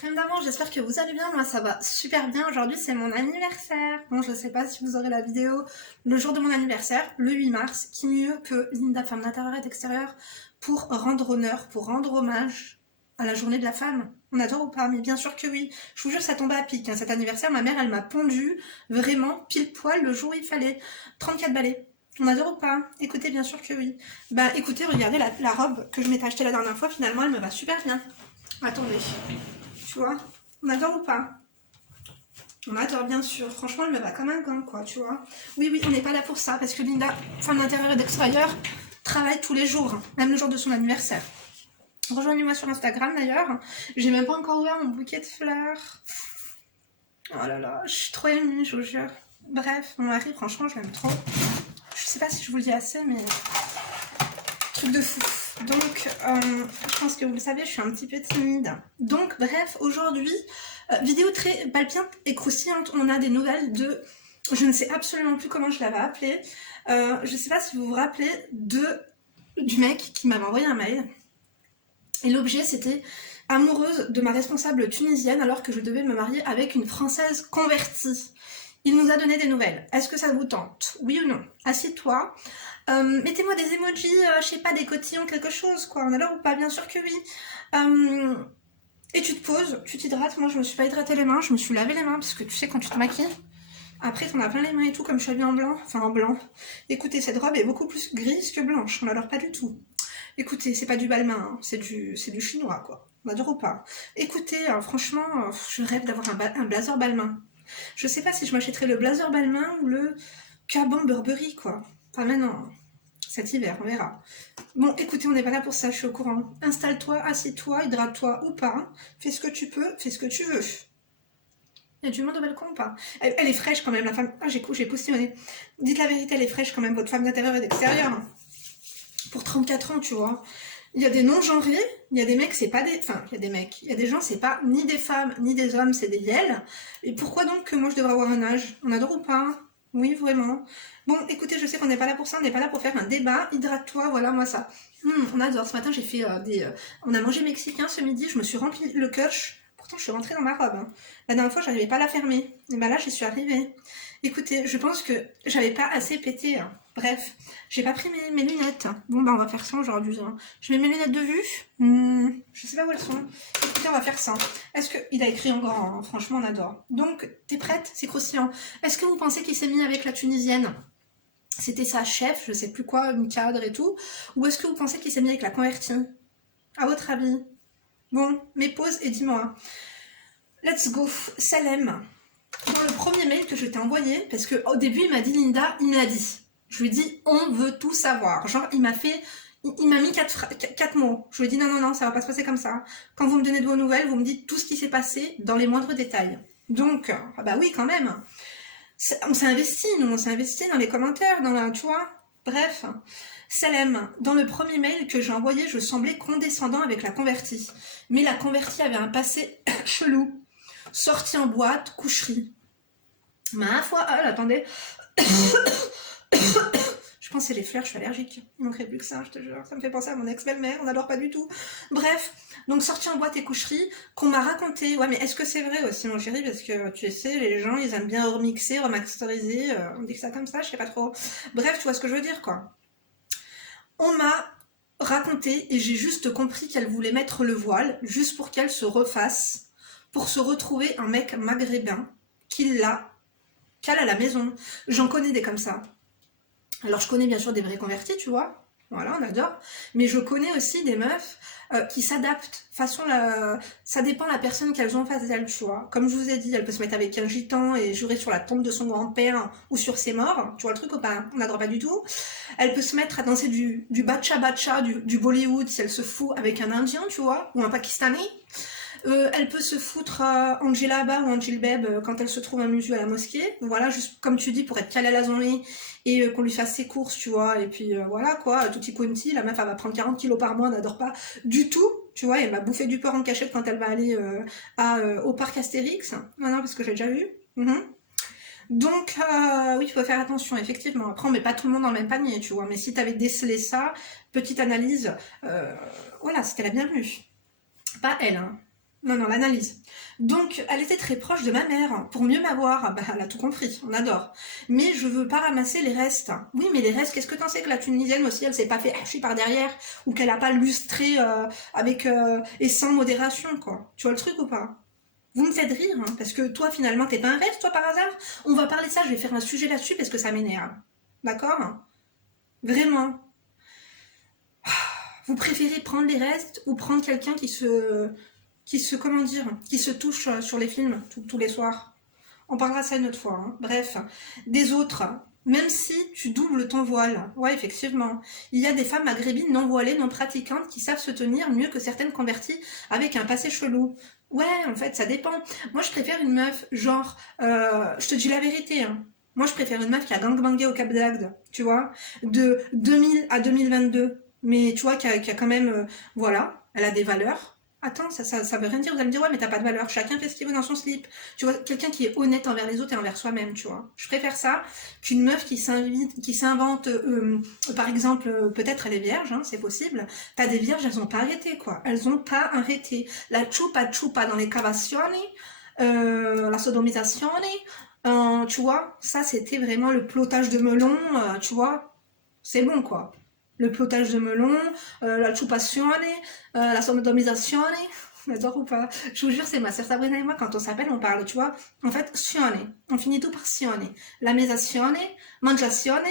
Crème d'amande, j'espère que vous allez bien, moi ça va super bien. Aujourd'hui c'est mon anniversaire. Bon, je sais pas si vous aurez la vidéo le jour de mon anniversaire, le 8 mars. Qui mieux que Linda, femme d'intérieur et d'extérieur, pour rendre honneur, pour rendre hommage à la journée de la femme. On adore ou pas? Mais bien sûr que oui. Je vous jure, ça tombait à pic, hein. Cet anniversaire, ma mère elle m'a pondu vraiment pile poil le jour où il fallait. 34 balais. On adore ou pas? Écoutez, bien sûr que oui. Bah écoutez, regardez la robe que je m'étais achetée la dernière fois, finalement elle me va super bien. Attendez. Tu vois, on adore ou pas? On adore, bien sûr. Franchement, elle me va comme un gant, quoi, tu vois. Oui, oui, on n'est pas là pour ça, parce que Linda, femme d'intérieur et d'extérieur, travaille tous les jours, hein, même le jour de son anniversaire. Rejoignez-moi sur Instagram, d'ailleurs. J'ai même pas encore ouvert mon bouquet de fleurs. Oh là là, je suis trop émue, je vous jure. Bref, mon mari, franchement, je l'aime trop. Je sais pas si je vous le dis assez, mais... truc de fou. Donc, je pense que vous le savez, je suis un petit peu timide. Donc, bref, aujourd'hui, vidéo très palpiante et croustillante. On a des nouvelles de... Je ne sais absolument plus comment je l'avais appelé. Je ne sais pas si vous vous rappelez du mec qui m'avait envoyé un mail. Et l'objet, c'était amoureuse de ma responsable tunisienne alors que je devais me marier avec une Française convertie. Il nous a donné des nouvelles. Est-ce que ça vous tente? Oui ou non? Assieds-toi. Mettez-moi des emojis, je sais pas, des cotillons, quelque chose, quoi. On a l'air ou pas? Bien sûr que oui. Et tu te poses, tu t'hydrates. Moi, je me suis pas hydratée les mains, je me suis lavé les mains, parce que tu sais, quand tu te maquilles, après, t'en as plein les mains et tout, comme je suis habillée en blanc. Enfin, en blanc. Écoutez, cette robe est beaucoup plus grise que blanche. On a l'air pas du tout. Écoutez, c'est pas du balmain, hein. C'est du chinois, quoi. On adore ou pas? Écoutez, franchement, je rêve d'avoir un blazer balmain. Je sais pas si je m'achèterais le blazer balmain ou le caban Burberry, quoi. Enfin, maintenant, cet hiver, on verra. Bon, écoutez, on n'est pas là pour ça, je suis au courant. Installe-toi, assieds-toi, hydrate-toi ou pas. Fais ce que tu peux, fais ce que tu veux. Il y a du monde au balcon ou pas? Elle est fraîche quand même, la femme... Ah, j'ai postillonné. Dites la vérité, elle est fraîche quand même, votre femme d'intérieur et d'extérieur. Pour 34 ans, tu vois. Il y a des non-genrés, il y a des mecs, c'est pas des... Enfin, il y a des mecs, il y a des gens, c'est pas ni des femmes, ni des hommes, c'est des yels. Et pourquoi donc que moi je devrais avoir un âge? On adore ou pas? Oui, vraiment. Bon, écoutez, je sais qu'on n'est pas là pour ça, on n'est pas là pour faire un débat. Hydrate-toi, voilà, moi ça. On adore. Ce matin, j'ai fait on a mangé mexicain ce midi, je me suis rempli le cœur. Pourtant, je suis rentrée dans ma robe, hein. La dernière fois, j'arrivais pas à la fermer. Et ben là, j'y suis arrivée. Écoutez, je pense que j'avais pas assez pété, hein. Bref, j'ai pas pris mes lunettes. Bon, bah, on va faire ça aujourd'hui, hein. Je mets mes lunettes de vue. Je sais pas où elles sont. Écoutez, on va faire ça. Est-ce que... Il a écrit en grand, hein. Franchement, on adore. Donc, t'es prête? C'est croustillant. Est-ce que vous pensez qu'il s'est mis avec la Tunisienne? C'était sa chef, je sais plus quoi, une cadre et tout. Ou est-ce que vous pensez qu'il s'est mis avec la convertie? À votre avis? Bon, mets pause et dis-moi. Let's go. Salem. Dans le premier mail que je t'ai envoyé, parce qu'au début, il m'a dit Linda, il me l'a dit. Je lui ai dit, on veut tout savoir. Genre, il m'a mis 4 mots. Je lui ai dit, non, non, non, ça va pas se passer comme ça. Quand vous me donnez de vos nouvelles, vous me dites tout ce qui s'est passé dans les moindres détails. Donc, ah bah oui, quand même. On s'est investi, nous, on s'est investi dans les commentaires, tu vois. Bref. Salem, dans le premier mail que j'ai envoyé, je semblais condescendant avec la convertie. Mais la convertie avait un passé chelou. Sortie en boîte, coucherie. Ma foi, attendez. Je pense que c'est les fleurs, je suis allergique. Il manquerait plus que ça, je te jure. Ça me fait penser à mon ex-belle-mère, on n'adore pas du tout. Bref, donc sortie en boîte et coucherie, qu'on m'a raconté. Ouais, mais est-ce que c'est vrai aussi, mon chéri? Parce que tu sais, les gens, ils aiment bien remixer, remasteriser. On dit que ça comme ça, je sais pas trop. Bref, tu vois ce que je veux dire, quoi. On m'a raconté, et j'ai juste compris qu'elle voulait mettre le voile, juste pour qu'elle se refasse, pour se retrouver un mec maghrébin, qu'elle à la maison. J'en connais des comme ça. Alors je connais bien sûr des vrais convertis, tu vois, voilà, on adore, mais je connais aussi des meufs qui s'adaptent, ça dépend de la personne qu'elles ont en face d'elles, tu vois. Comme je vous ai dit, elle peut se mettre avec un gitan et jurer sur la tombe de son grand-père ou sur ses morts, tu vois le truc ou pas? On n'adore pas du tout. Elle peut se mettre à danser du bacha-bacha, du Bollywood, si elle se fout avec un Indien, tu vois, ou un Pakistanais. Elle peut se foutre Angela Abba ou Angel Beb quand elle se trouve un musu à la mosquée. Voilà, juste comme tu dis, pour être calée à la zonée et qu'on lui fasse ses courses, tu vois. Et puis voilà, quoi, tutti quanti, la meuf, elle va prendre 40 kilos par mois, elle n'adore pas du tout, tu vois. Elle va bouffer du porc en cachette quand elle va aller au parc Astérix. Non, non, parce que j'ai déjà vu. Donc, oui, il faut faire attention, effectivement. Après, on met pas tout le monde dans le même panier, tu vois. Mais si t'avais décelé ça, petite analyse, voilà, c'était la bienvenue. Pas elle, hein. Non, non, l'analyse. Donc, elle était très proche de ma mère. Pour mieux m'avoir, bah, elle a tout compris, on adore. Mais je veux pas ramasser les restes. Oui, mais les restes, qu'est-ce que t'en sais que la Tunisienne aussi, elle s'est pas fait hacher par derrière, ou qu'elle a pas lustré avec et sans modération, quoi. Tu vois le truc ou pas? Vous me faites rire, hein, parce que toi, finalement, t'es pas un reste, toi, par hasard? On va parler de ça, je vais faire un sujet là-dessus parce que ça m'énerve. D'accord? Vraiment. Vous préférez prendre les restes ou prendre quelqu'un comment dire, qui se touche sur les films tous les soirs. On parlera de ça une autre fois. Hein. Bref, des autres, même si tu doubles ton voile, ouais, effectivement, il y a des femmes maghrébines non voilées, non pratiquantes qui savent se tenir mieux que certaines converties avec un passé chelou. Ouais, en fait, ça dépend. Moi, je préfère une meuf, genre, je te dis la vérité, hein. Moi, je préfère une meuf qui a gangbangé au Cap d'Agde, tu vois, de 2000 à 2022. Mais tu vois, qui a quand même, voilà, elle a des valeurs. Attends, ça veut rien dire. Vous allez me dire, ouais, mais t'as pas de valeur. Chacun fait ce qu'il veut dans son slip. Tu vois, quelqu'un qui est honnête envers les autres et envers soi-même, tu vois. Je préfère ça qu'une meuf qui s'invente, par exemple, peut-être elle est vierge, hein, c'est possible. T'as des vierges, elles ont pas arrêté, quoi. Elles ont pas arrêté. La chupa chupa dans les cavazioni, la sodomisation, tu vois, ça c'était vraiment le plotage de melon, tu vois, c'est bon, quoi. Le plotage de melon, la chupazione, la sodomisation, j'adore ou pas? Je vous jure, c'est ma sœur Sabrina et moi, quand on s'appelle, on parle, tu vois. En fait, sione. On finit tout par sione. La mesazione, mangiazione,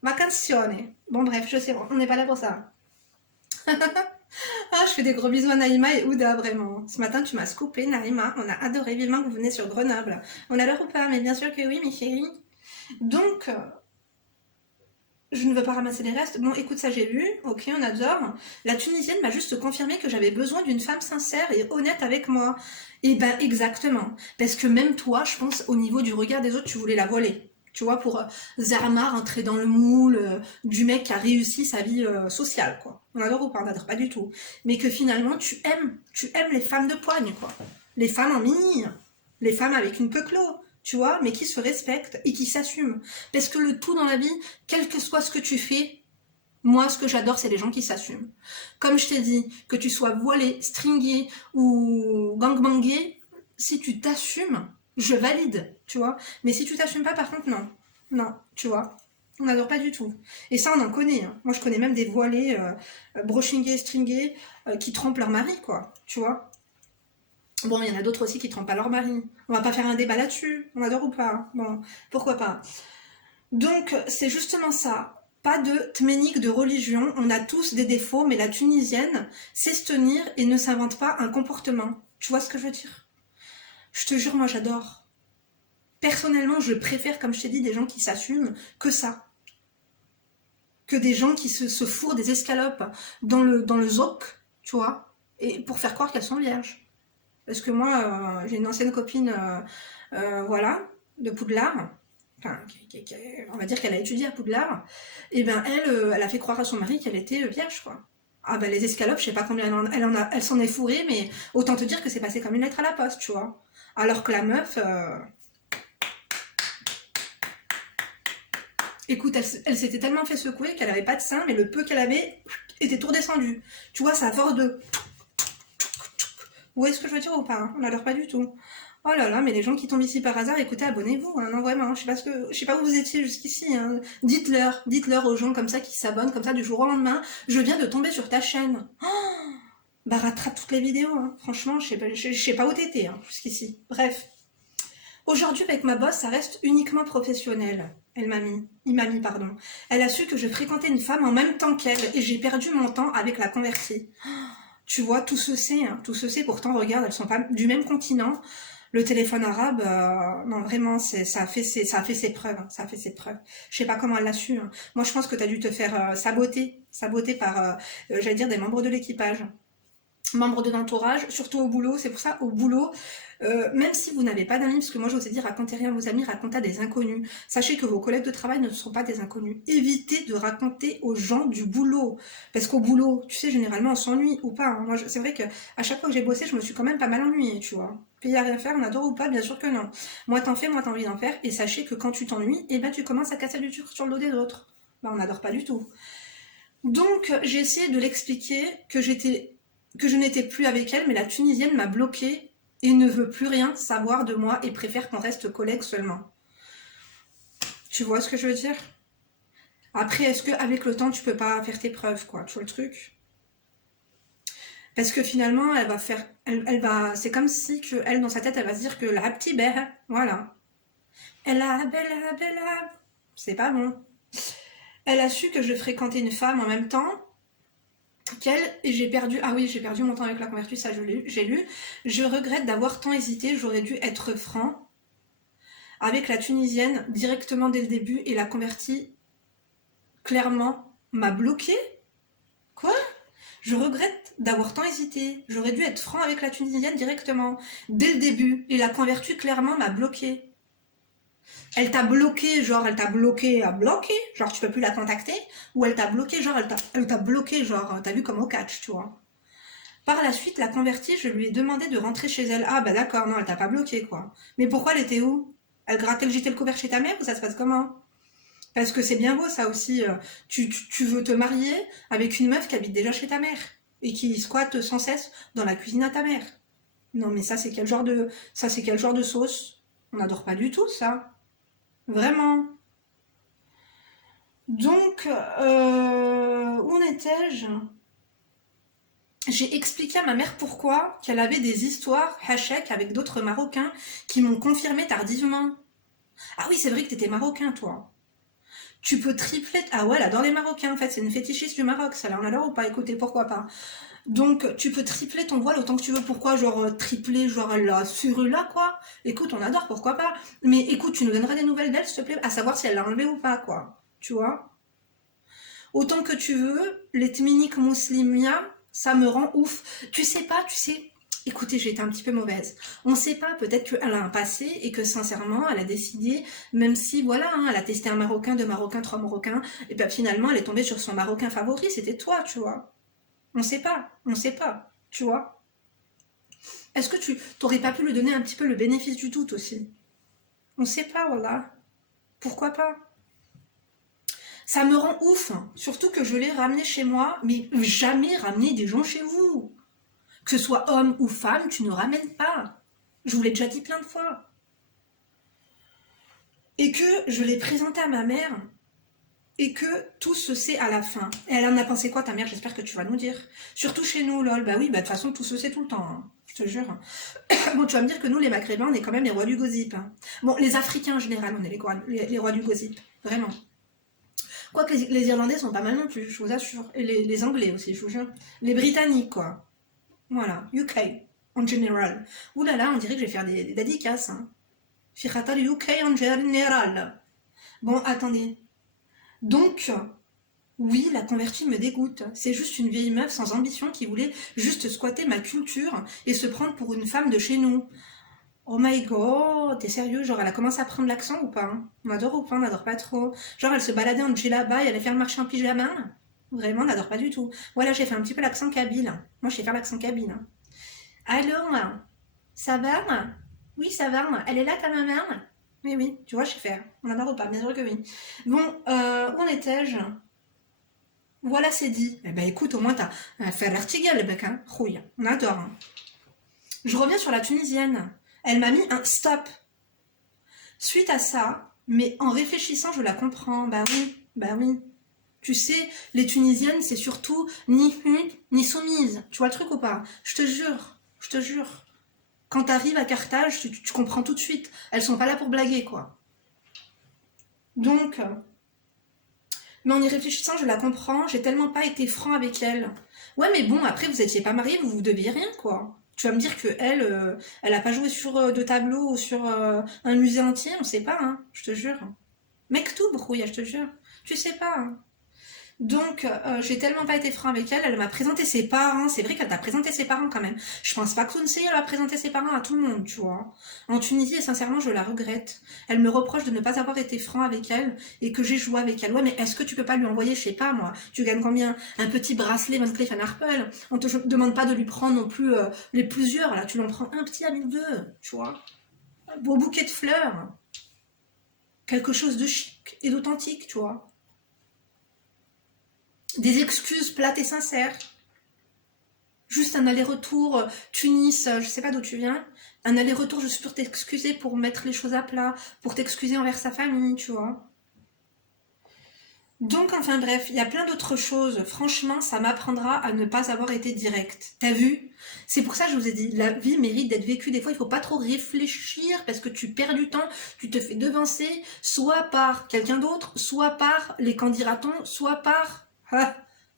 vacazione. Bon, bref, je sais, on n'est pas là pour ça. Ah, je fais des gros bisous à Naïma et Ouda, vraiment. Ce matin, tu m'as scoopé, Naïma. On a adoré vivement que vous venez sur Grenoble. On a l'heure ou pas? Mais bien sûr que oui, mes chéris. Donc, je ne veux pas ramasser les restes. Bon, écoute, ça j'ai vu. Ok, on adore. La Tunisienne m'a juste confirmé que j'avais besoin d'une femme sincère et honnête avec moi. Et ben, exactement. Parce que même toi, je pense, au niveau du regard des autres, tu voulais la voler. Tu vois, pour Zarma rentrer dans le moule du mec qui a réussi sa vie sociale, quoi. On adore ou pas? On adore pas du tout. Mais que finalement, tu aimes les femmes de poigne, quoi. Les femmes en mini, les femmes avec une peuclo, tu vois, mais qui se respectent et qui s'assument. Parce que le tout dans la vie, quel que soit ce que tu fais, moi, ce que j'adore, c'est les gens qui s'assument. Comme je t'ai dit, que tu sois voilé, stringué ou gangbangé, si tu t'assumes, je valide, tu vois. Mais si tu t'assumes pas, par contre, non. Non, tu vois. On n'adore pas du tout. Et ça, on en connaît. Hein. Moi, je connais même des voilés, brochingués, stringués, qui trompent leur mari, quoi. Tu vois. Bon, il y en a d'autres aussi qui trompent pas leur mari. On va pas faire un débat là-dessus. On adore ou pas? Bon, pourquoi pas. Donc, c'est justement ça. Pas de tménique de religion, on a tous des défauts, mais la Tunisienne sait se tenir et ne s'invente pas un comportement. Tu vois ce que je veux dire? Je te jure, moi j'adore. Personnellement, je préfère, comme je t'ai dit, des gens qui s'assument que ça. Que des gens qui se fourrent des escalopes dans le zoc, tu vois, et pour faire croire qu'elles sont vierges. Parce que moi, j'ai une ancienne copine, voilà, de Poudlard, enfin, on va dire qu'elle a étudié à Poudlard, et ben elle a fait croire à son mari qu'elle était vierge, quoi. Ah ben les escalopes, je sais pas combien elle s'en est fourrée, mais autant te dire que c'est passé comme une lettre à la poste, tu vois. Alors que la meuf, écoute, elle s'était tellement fait secouer qu'elle avait pas de sein, mais le peu qu'elle avait était tout redescendu. Tu vois, ça a force de... Vous voyez ce que je veux dire ou pas? On n'adore pas du tout. Oh là là, mais les gens qui tombent ici par hasard, écoutez, abonnez-vous. Hein, non, vraiment, je sais pas où vous étiez jusqu'ici. Hein. Dites-leur aux gens comme ça qui s'abonnent comme ça du jour au lendemain. Je viens de tomber sur ta chaîne. Oh, bah rattrape toutes les vidéos. Hein. Franchement, je sais pas où t'étais hein, jusqu'ici. Bref. Aujourd'hui, avec ma boss, ça reste uniquement professionnel. Il m'a mis, pardon. Elle a su que je fréquentais une femme en même temps qu'elle et j'ai perdu mon temps avec la convertie. Tu vois, tout se sait, hein, tout se sait. Pourtant, regarde, elles sont pas du même continent. Le téléphone arabe, non vraiment, ça a fait ses preuves, hein, ça a fait ses preuves. Je sais pas comment elle l'a su. Hein. Moi, je pense que t'as dû te faire saboter par, j'allais dire, des membres de l'équipage, membres de l'entourage, surtout au boulot. C'est pour ça, au boulot, même si vous n'avez pas d'amis, parce que moi je vous ai dit, racontez rien à vos amis, racontez à des inconnus. Sachez que vos collègues de travail ne sont pas des inconnus. Évitez de raconter aux gens du boulot. Parce qu'au boulot, tu sais, généralement on s'ennuie ou pas. Hein. Moi, c'est vrai que à chaque fois que j'ai bossé, je me suis quand même pas mal ennuyée, tu vois. Payer à rien faire, on adore ou pas, bien sûr que non. Moi t'en fais, moi t'as envie d'en faire. Et sachez que quand tu t'ennuies, eh ben tu commences à casser du sucre sur le dos des autres. Ben on n'adore pas du tout. Donc j'ai essayé de l'expliquer que j'étais que je n'étais plus avec elle, mais la Tunisienne m'a bloquée et ne veut plus rien savoir de moi et préfère qu'on reste collègues seulement. Tu vois ce que je veux dire? Après, est-ce qu'avec le temps, tu peux pas faire tes preuves, quoi? Tu vois le truc? Parce que finalement, elle va faire... Elle va... C'est comme si que elle, dans sa tête, elle va se dire que la petite belle, voilà. Elle a belle, c'est pas bon. Elle a su que je fréquentais une femme en même temps qu'elle, et j'ai perdu... Ah oui, j'ai perdu mon temps avec la convertie, ça j'ai lu. Je regrette d'avoir tant hésité, j'aurais dû être franc avec la Tunisienne directement dès le début, et la convertie, clairement, m'a bloquée. Quoi? Je regrette d'avoir tant hésité. J'aurais dû être franc avec la Tunisienne directement, dès le début. Et la convertie, clairement, m'a bloqué. Elle t'a bloqué, genre, elle t'a bloqué à bloquer, genre, tu peux plus la contacter. Ou elle t'a bloqué, genre, elle t'a bloqué, genre, t'as vu comme au catch, tu vois. Par la suite, la convertie, je lui ai demandé de rentrer chez elle. Ah, bah d'accord, non, elle t'a pas bloqué, quoi. Mais pourquoi elle était où? Elle grattait le JT le couvert chez ta mère ou ça se passe comment? Parce que c'est bien beau ça aussi, tu veux te marier avec une meuf qui habite déjà chez ta mère et qui squatte sans cesse dans la cuisine à ta mère. Non mais ça c'est quel genre de sauce? On n'adore pas du tout ça, vraiment. Donc où en étais-je? J'ai expliqué à ma mère pourquoi qu'elle avait des histoires hachek avec d'autres Marocains qui m'ont confirmé tardivement. Ah oui c'est vrai que t'étais Marocain toi. Tu peux tripler... Ah ouais, elle adore les Marocains, en fait. C'est une fétichiste du Maroc, ça. Là, on adore ou pas? Écoutez, pourquoi pas? Donc, tu peux tripler ton voile autant que tu veux. Pourquoi? Genre, tripler, genre, la sur là, quoi. Écoute, on adore, pourquoi pas? Mais écoute, tu nous donneras des nouvelles d'elle, s'il te plaît, à savoir si elle l'a enlevé ou pas, quoi. Tu vois? Autant que tu veux, les Tminik Mouslimia, ça me rend ouf. Tu sais pas, tu sais... Écoutez, j'ai été un petit peu mauvaise. On ne sait pas, peut-être qu'elle a un passé et que sincèrement, elle a décidé, même si, voilà, hein, elle a testé un Marocain, deux Marocains, trois Marocains, et puis finalement, elle est tombée sur son Marocain favori, c'était toi, tu vois. On sait pas, tu vois. Est-ce que tu t'aurais pas pu lui donner un petit peu le bénéfice du doute aussi? On sait pas, voilà. Pourquoi pas? Ça me rend ouf, hein. Surtout que je l'ai ramené chez moi, mais jamais ramener des gens chez vous. Que ce soit homme ou femme, tu ne ramènes pas. Je vous l'ai déjà dit plein de fois. Et que je l'ai présenté à ma mère, et que tout se sait à la fin. Et elle en a pensé quoi, ta mère? J'espère que tu vas nous dire. Surtout chez nous, lol. Bah oui, bah de toute façon, tout se sait tout le temps, hein. Je te jure. Bon, tu vas me dire que nous, les Maghrébins, on est quand même les rois du gossip, hein. Bon, les Africains en général, on est les rois du gossip. Vraiment. Quoique les Irlandais sont pas mal non plus, je vous assure. Et les Anglais aussi, je vous jure. Les Britanniques, quoi. Voilà. UK, en général. Ouh là là, on dirait que je vais faire des dédicaces, hein. Firata UK en général. Bon, attendez. Donc, oui, la convertie me dégoûte. C'est juste une vieille meuf sans ambition qui voulait juste squatter ma culture et se prendre pour une femme de chez nous. Oh my god, t'es sérieux? Genre, elle a commencé à prendre l'accent ou pas, hein? On adore ou pas? On n'adore pas trop. Genre, elle se baladait en djellaba et elle allait faire le marché en pyjama? Vraiment, on n'adore pas du tout. Voilà, j'ai fait un petit peu l'accent kabyle. Moi, je sais faire l'accent kabyle, hein. Allô? Ça va? Oui, ça va. Elle est là, ta maman? Oui, oui, tu vois, je sais faire. On adore ou pas? Bien sûr que oui. Bon, où en étais-je? Voilà, c'est dit. Eh ben écoute, au moins t'as fait l'article, le bec, hein. Rouille. On adore, hein. Je reviens sur la Tunisienne. Elle m'a mis un stop. Suite à ça, mais en réfléchissant, je la comprends. Bah oui, bah oui. Tu sais, les Tunisiennes, c'est surtout ni une, ni soumise. Tu vois le truc ou pas? Je te jure, je te jure. Quand t'arrives à Carthage, tu comprends tout de suite. Elles sont pas là pour blaguer, quoi. Donc, mais en y réfléchissant, je la comprends. J'ai tellement pas été franc avec elle. Ouais, mais bon, après, vous étiez pas mariés, vous vous deviez rien, quoi. Tu vas me dire que elle a pas joué sur deux tableaux ou sur un musée entier, on sait pas, hein, je te jure. Mec tout, brouille, je te jure. Tu sais pas, hein. Donc, j'ai tellement pas été franc avec elle, elle m'a présenté ses parents, c'est vrai qu'elle t'a présenté ses parents quand même. Je pense pas que Tounsi, elle a présenté ses parents à tout le monde, tu vois. En Tunisie, et sincèrement, je la regrette. Elle me reproche de ne pas avoir été franc avec elle et que j'ai joué avec elle. Ouais, mais est-ce que tu peux pas lui envoyer, je sais pas moi, tu gagnes combien? Un petit bracelet Van Cleef & Arpels. On te demande pas de lui prendre non plus les plusieurs, là, tu lui en prends un petit à 1002, tu vois. Un beau bouquet de fleurs. Quelque chose de chic et d'authentique, tu vois. Des excuses plates et sincères. juste un aller-retour Tunis, je sais pas d'où tu viens, un aller-retour juste pour t'excuser, pour mettre les choses à plat, pour t'excuser envers sa famille, tu vois. Donc, enfin bref, il y a plein d'autres choses. Franchement, ça m'apprendra à ne pas avoir été directe. T'as vu? C'est pour ça que je vous ai dit, la vie mérite d'être vécue. Des fois, il faut pas trop réfléchir parce que tu perds du temps, tu te fais devancer, soit par quelqu'un d'autre, soit par les qu'en dira-t-on, soit par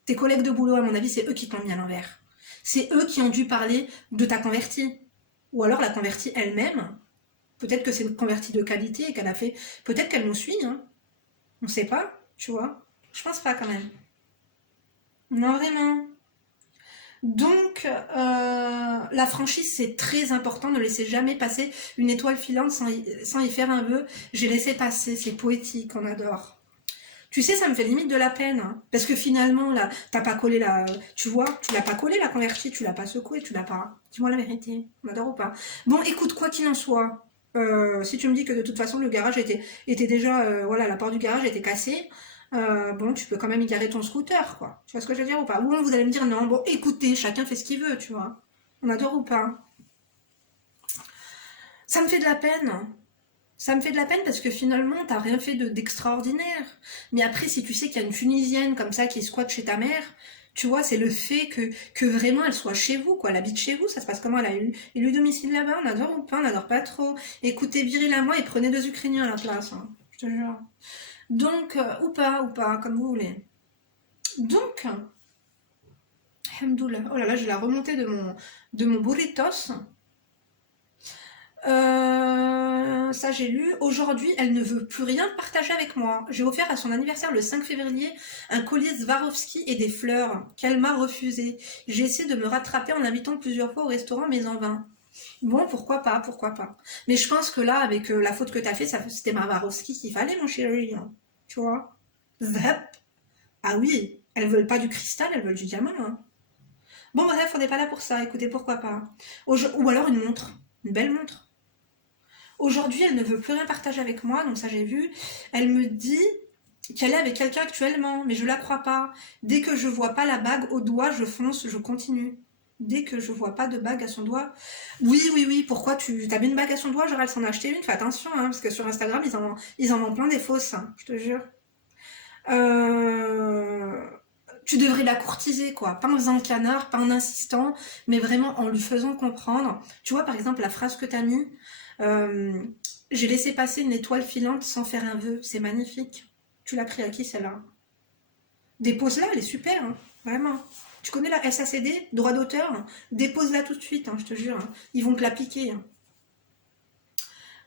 tes collègues de boulot. À mon avis, c'est eux qui t'ont mis à l'envers. C'est eux qui ont dû parler de ta convertie. Ou alors la convertie elle-même. Peut-être que c'est une convertie de qualité et qu'elle a fait. Peut-être qu'elle nous suit, hein. On sait pas, tu vois. Je pense pas quand même. Non, vraiment. Donc, la franchise, c'est très important. Ne laissez jamais passer une étoile filante sans y faire un vœu. J'ai laissé passer, c'est poétique, on adore. Tu sais, ça me fait limite de la peine. Hein, parce que finalement, là, t'as pas collé la. Tu vois, tu l'as pas collé la convertie, tu l'as pas secoué, tu l'as pas. Dis-moi la vérité, on adore ou pas. Bon, écoute, quoi qu'il en soit, si tu me dis que de toute façon le garage était déjà. Voilà, la porte du garage était cassée. Bon, tu peux quand même y garer ton scooter, quoi. Tu vois ce que je veux dire ou pas? Ou vous allez me dire non, bon, écoutez, chacun fait ce qu'il veut, tu vois. On adore ou pas? Ça me fait de la peine. Ça me fait de la peine parce que finalement, t'as rien fait d'extraordinaire. Mais après, si tu sais qu'il y a une Tunisienne comme ça qui squatte chez ta mère, tu vois, c'est le fait que vraiment elle soit chez vous, quoi. Elle habite chez vous, ça se passe comment? Elle a eu domicile là-bas, on adore ou pas? On adore pas trop. Écoutez, virez-la moi et prenez 2 Ukrainiens à la place, hein. Je te jure. Donc, ou pas, comme vous voulez. Donc, Alhamdoulilah. Oh là là, j'ai la remontée de mon burritos. Ça j'ai lu. Aujourd'hui, elle ne veut plus rien partager avec moi. J'ai offert à son anniversaire le 5 février un collier Swarovski et des fleurs qu'elle m'a refusé. J'ai essayé de me rattraper en l'invitant plusieurs fois au restaurant, mais en vain. Bon, pourquoi pas, pourquoi pas. Mais je pense que là, avec la faute que t'as fait, c'était ma Swarovski qu'il fallait, mon chéri. Hein. Tu vois? Zap. Ah oui, elles veulent pas du cristal, elles veulent du diamant. Hein. Bon, bref, on n'est pas là pour ça. Écoutez, pourquoi pas. Ou alors une montre. Une belle montre. Aujourd'hui, elle ne veut plus rien partager avec moi, donc ça j'ai vu. Elle me dit qu'elle est avec quelqu'un actuellement, mais je la crois pas. Dès que je vois pas la bague au doigt, je fonce, je continue. Dès que je vois pas de bague à son doigt. Oui, oui, oui, pourquoi tu as mis une bague à son doigt, genre elle s'en a acheté une, fais attention, hein, parce que sur Instagram, ils en vendent plein des fausses, hein, je te jure. Euh, Tu devrais la courtiser, quoi. Pas en faisant le canard, pas en insistant, mais vraiment en lui faisant comprendre. Tu vois, par exemple, la phrase que t'as mis, euh, j'ai laissé passer une étoile filante sans faire un vœu. C'est magnifique. Tu l'as pris à qui, celle-là? Dépose-la, elle est super, hein. Vraiment. Tu connais la SACD, droit d'auteur? Dépose-la tout de suite, hein, je te jure. Hein. Ils vont te la piquer. Hein.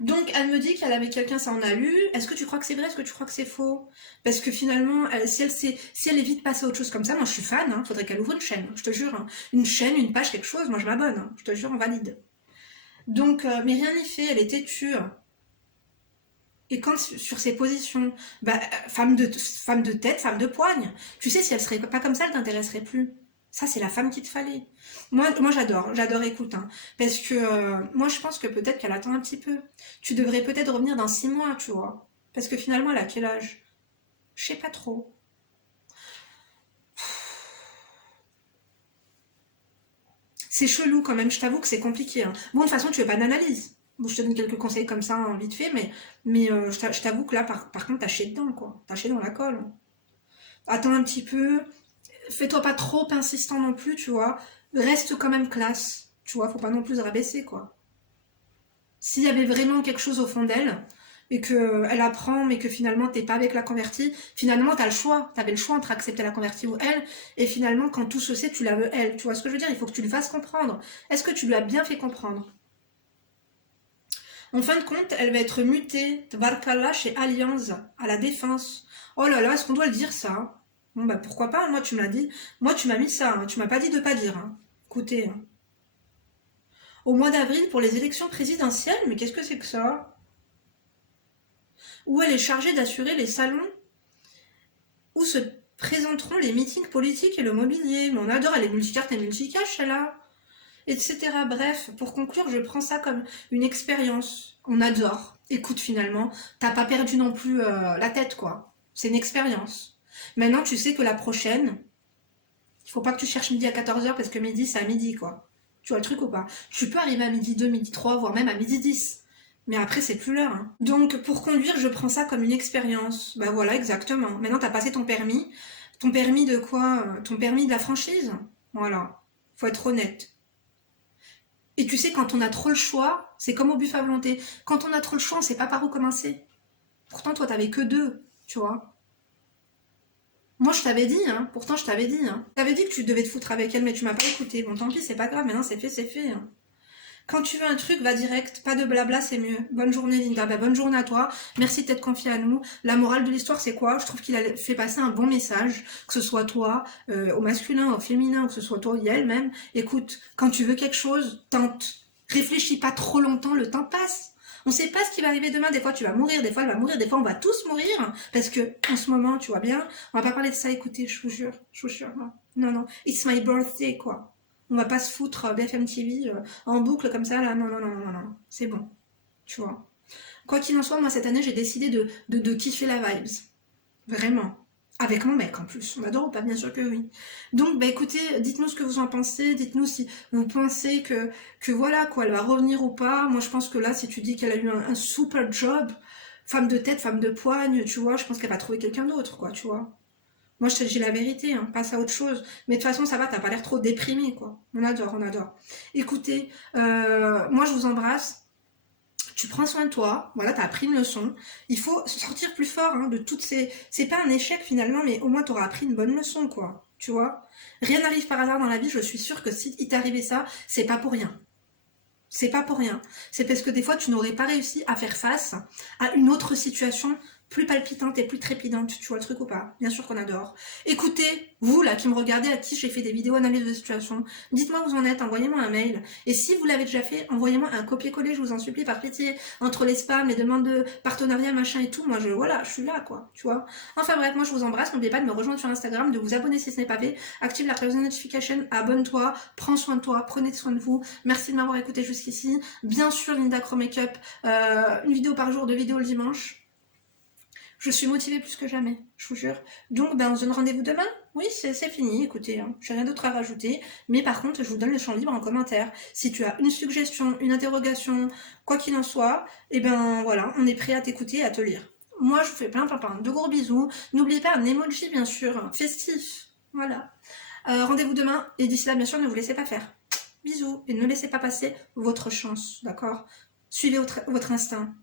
Donc, elle me dit qu'elle avait quelqu'un, ça en a lu. Est-ce que tu crois que c'est vrai? Est-ce que tu crois que c'est faux? Parce que finalement, si elle est vite passée à autre chose comme ça, moi je suis fan, hein, faudrait qu'elle ouvre une chaîne, je te jure. Hein. Une chaîne, une page, quelque chose, moi je m'abonne, hein, je te jure, on valide. Donc, mais rien n'y fait, elle est têtue. Et quand sur ses positions, bah, femme de tête, femme de poigne, tu sais, si elle serait pas comme ça, elle t'intéresserait plus. Ça, c'est la femme qu'il te fallait. Moi j'adore, écoute, hein, parce que moi, je pense que peut-être qu'elle attend un petit peu. Tu devrais peut-être revenir dans 6 mois, tu vois. Parce que finalement, elle a quel âge? Je sais pas trop. C'est chelou quand même, je t'avoue que c'est compliqué. Hein. Bon, de toute façon, tu veux pas d'analyse. Bon, je te donne quelques conseils comme ça, hein, vite fait, mais je t'avoue que là, par contre, t'as chié dedans, quoi. T'as chié dans la colle. Attends un petit peu, fais-toi pas trop insistant non plus, tu vois. Reste quand même classe, tu vois, faut pas non plus se rabaisser, quoi. S'il y avait vraiment quelque chose au fond d'elle, et que elle apprend, mais que finalement t'es pas avec la convertie, finalement t'as le choix. T'avais le choix entre accepter la convertie ou elle, et finalement quand tout se sait, tu la veux elle. Tu vois ce que je veux dire? Il faut que tu lui fasses comprendre. Est-ce que tu lui as bien fait comprendre? En fin de compte, elle va être mutée, Tbarkallah, chez Allianz, à la Défense. Oh là là, est-ce qu'on doit le dire ça? Bon bah pourquoi pas, moi tu me l'as dit. Moi tu m'as mis ça, hein. Tu m'as pas dit de pas dire. Hein. Écoutez, hein. Au mois d'avril pour les élections présidentielles, mais qu'est-ce que c'est que ça? Où elle est chargée d'assurer les salons où se présenteront les meetings politiques et le mobilier. Mais on adore, elle est multicarte et multicache, celle-là. Etc. Bref, pour conclure, je prends ça comme une expérience. On adore. Écoute, finalement, t'as pas perdu non plus la tête, quoi. C'est une expérience. Maintenant, tu sais que la prochaine, Il faut pas que tu cherches midi à 14h parce que midi, c'est à midi, quoi. Tu vois le truc ou pas? Tu peux arriver à midi 2, midi 3, voire même à midi 10. Mais après, c'est plus l'heure. Hein. Donc, pour conduire, je prends ça comme une expérience. Bah voilà, exactement. Maintenant, t'as passé ton permis. Ton permis de quoi? Ton permis de la franchise? Voilà. Faut être honnête. Et tu sais, quand on a trop le choix, c'est comme au buffet à volonté. Quand on a trop le choix, on sait pas par où commencer. Pourtant, toi, t'avais que 2, tu vois. Moi, je t'avais dit, hein. Pourtant, je t'avais dit, hein. T'avais dit que tu devais te foutre avec elle, mais tu m'as pas écouté. Bon, tant pis, c'est pas grave. Maintenant, c'est fait, c'est fait. Hein. Quand tu veux un truc, va direct. Pas de blabla, c'est mieux. Bonne journée, Linda. Bah, bonne journée à toi. Merci de t'être confiée à nous. La morale de l'histoire, c'est quoi? Je trouve qu'il a fait passer un bon message. Que ce soit toi, au masculin, au féminin, ou que ce soit toi, elle même. Écoute, quand tu veux quelque chose, tente. Réfléchis pas trop longtemps, le temps passe. On sait pas ce qui va arriver demain. Des fois, tu vas mourir, des fois, elle va mourir, des fois, on va tous mourir. Parce que, en ce moment, tu vois bien, on va pas parler de ça. Écoutez, je vous jure, non. Non, non. It's my birthday, quoi. On va pas se foutre BFM TV en boucle comme ça, là. Non, non, non, non, non. C'est bon. Tu vois. Quoi qu'il en soit, moi, cette année, j'ai décidé de kiffer la vibes. Vraiment. Avec mon mec, en plus. On adore ou pas? Bien sûr que oui. Donc, bah écoutez, dites-nous ce que vous en pensez. Dites-nous si vous pensez que voilà, quoi, elle va revenir ou pas. Moi, je pense que là, si tu dis qu'elle a eu un super job, femme de tête, femme de poigne, tu vois, je pense qu'elle va trouver quelqu'un d'autre, quoi, tu vois. Moi, je te dis la vérité, hein, passe à autre chose. Mais de toute façon, ça va, t'as pas l'air trop déprimé, quoi. On adore, on adore. Écoutez, moi, je vous embrasse. Tu prends soin de toi, voilà, t'as appris une leçon. Il faut sortir plus fort hein, de toutes ces... C'est pas un échec finalement, mais au moins t'auras appris une bonne leçon, quoi. Tu vois? Rien n'arrive par hasard dans la vie, je suis sûre que si il t'est arrivé ça, c'est pas pour rien. C'est pas pour rien. C'est parce que des fois, tu n'aurais pas réussi à faire face à une autre situation plus palpitante et plus trépidante. Tu vois le truc ou pas? Bien sûr qu'on adore. Écoutez, vous là qui me regardez, à qui j'ai fait des vidéos analyse de situation, dites-moi où vous en êtes, envoyez-moi un mail. Et si vous l'avez déjà fait, envoyez-moi un copier-coller, je vous en supplie, par pitié. Entre les spams, les demandes de partenariat, machin et tout, moi voilà, je suis là quoi, tu vois. Enfin bref, moi je vous embrasse, n'oubliez pas de me rejoindre sur Instagram, de vous abonner si ce n'est pas fait, active la cloche de notification, abonne-toi, prends soin de toi, prenez soin de vous. Merci de m'avoir écouté jusqu'ici. Bien sûr, Linda Crow Makeup, une vidéo par jour, 2 vidéos le dimanche. Je suis motivée plus que jamais, je vous jure. Donc, ben, on se donne rendez-vous demain? Oui, c'est fini, écoutez, hein, j'ai rien d'autre à rajouter. Mais par contre, je vous donne le champ libre en commentaire. Si tu as une suggestion, une interrogation, quoi qu'il en soit, et ben voilà, on est prêt à t'écouter et à te lire. Moi, je vous fais plein de gros bisous. N'oubliez pas un emoji, bien sûr, festif. Voilà. Rendez-vous demain, et d'ici là, bien sûr, ne vous laissez pas faire. Bisous, et ne laissez pas passer votre chance, d'accord? Suivez votre instinct.